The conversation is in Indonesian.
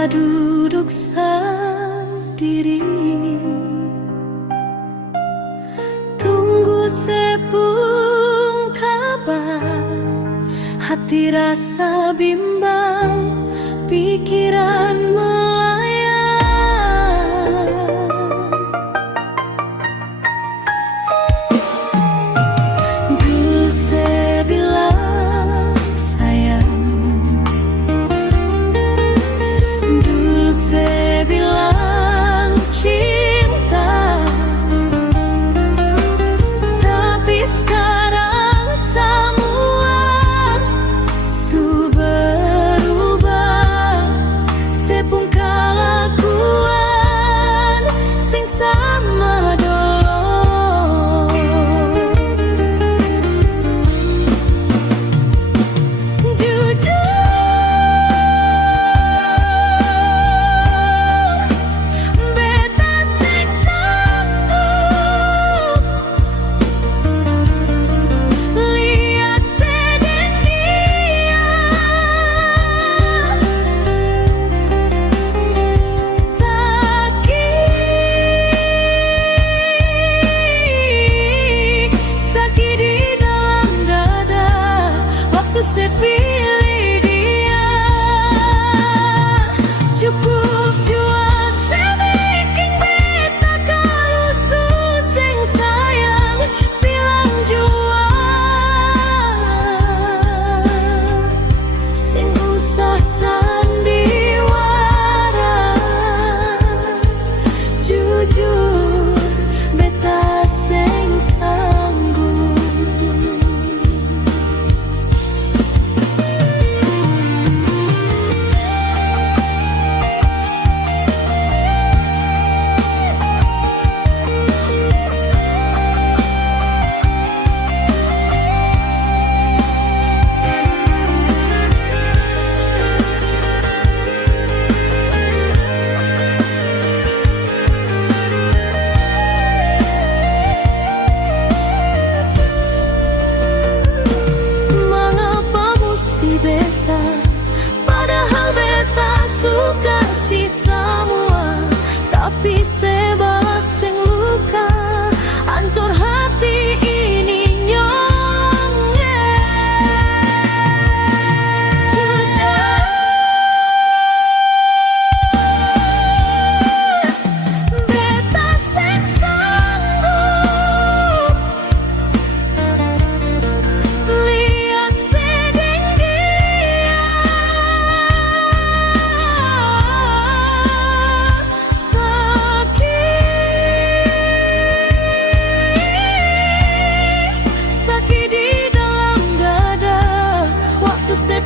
Beta duduk sendiri, tunggu sepung kabar. Hati rasa bimbang, pikiran melayang. Dulu saya bilang sayang, dulu saya bilang cinta, tapi sekarang semua su berubah. Sepung kelakuan sing sama dolo. Jujur, beta sing sanggup lihat sedih dia. Sakit di dalam dada waktu saya pilih dia. Cukup jua saya bikin beta kalau suseng sayang, bilang jua sing usah sandiwara. Jujur, beta sing sanggup. Mengapa mesti beta, padahal beta suka si semua, tapi saya balas dengan luka, hancur hati ini jujur, beta sing sanggup lihat sedih dia. Sakit di dalam dada waktu saya